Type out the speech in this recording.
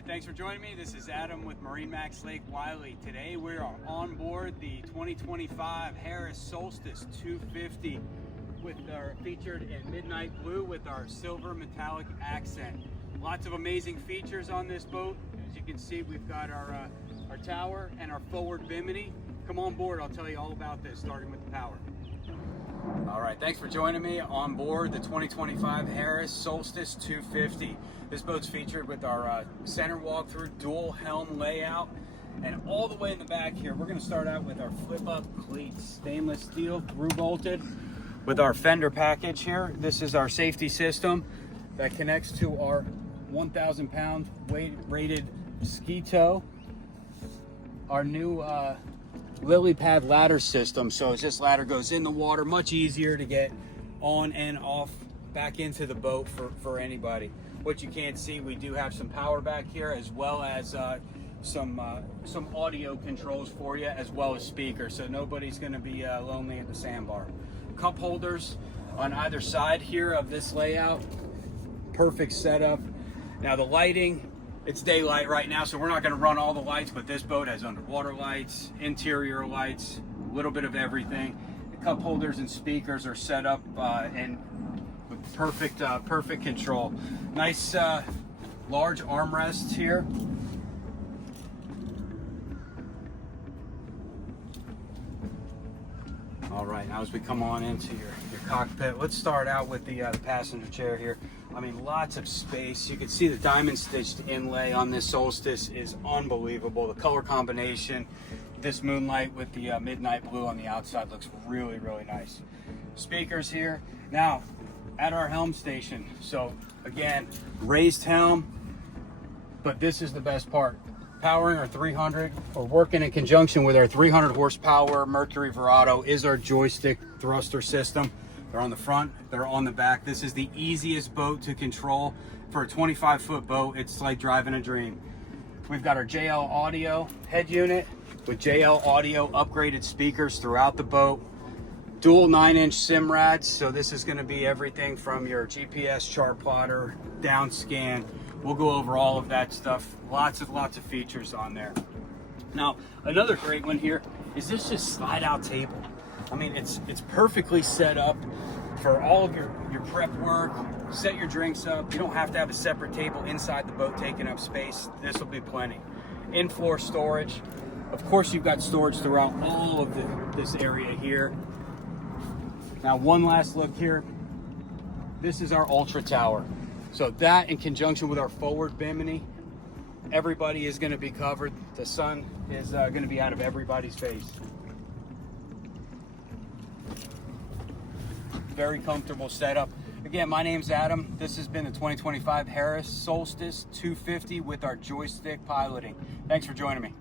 Hi, thanks for joining me. This is Adam with MarineMax Lake Wylie. Today we are on board the 2025 Harris Solstice 250 with our featured in midnight blue with our silver metallic accent. Lots of amazing features on this boat. As you can see, we've got our tower and our forward bimini. Come on board, I'll tell you all about this, starting with the power. All right, thanks for joining me on board the 2025 Harris Solstice 250. This boat's featured with our center walk-through dual helm layout, and all the way in the back here, we're gonna start out with our flip-up cleats, stainless steel, through-bolted, with our fender package here. This is our safety system that connects to our 1,000-pound weight-rated ski tow. Our new lily pad ladder system, so as this ladder goes in the water, much easier to get on and off back into the boat for anybody. What you can't see, we do have some power back here, as well as some audio controls for you, as well as speakers, so nobody's going to be lonely at the sandbar. Cup holders on either side here of this layout, perfect setup. Now the lighting, it's daylight right now, so we're not going to run all the lights, but this boat has underwater lights, interior lights, a little bit of everything. The cup holders and speakers are set up and with perfect control. Nice large armrests here. All right, now as we come on into your cockpit, let's start out with the passenger chair here. I mean, lots of space. You can see the diamond stitched inlay on this Solstice is unbelievable. The color combination, this moonlight with the midnight blue on the outside looks really, really nice. Speakers here. Now, at our helm station, so again, raised helm, but this is the best part. Powering our 300, or working in conjunction with our 300 horsepower Mercury Verado, is our joystick thruster system. They're on the front, they're on the back. This is the easiest boat to control. For a 25-foot boat, it's like driving a dream. We've got our JL Audio head unit with JL Audio upgraded speakers throughout the boat. Dual 9-inch SIMRADs, so this is gonna be everything from your GPS chart plotter, down scan. We'll go over all of that stuff. Lots of features on there. Now, another great one here is this just slide out table. I mean, it's perfectly set up for all of your prep work. Set your drinks up. You don't have to have a separate table inside the boat taking up space. This will be plenty. In-floor storage. Of course, you've got storage throughout all of this area here. Now, one last look here. This is our Ultra Tower. So that in conjunction with our forward bimini, everybody is going to be covered. The sun is going to be out of everybody's face. Very comfortable setup. Again, my name's Adam. This has been the 2025 Harris Solstice 250 with our joystick piloting. Thanks for joining me.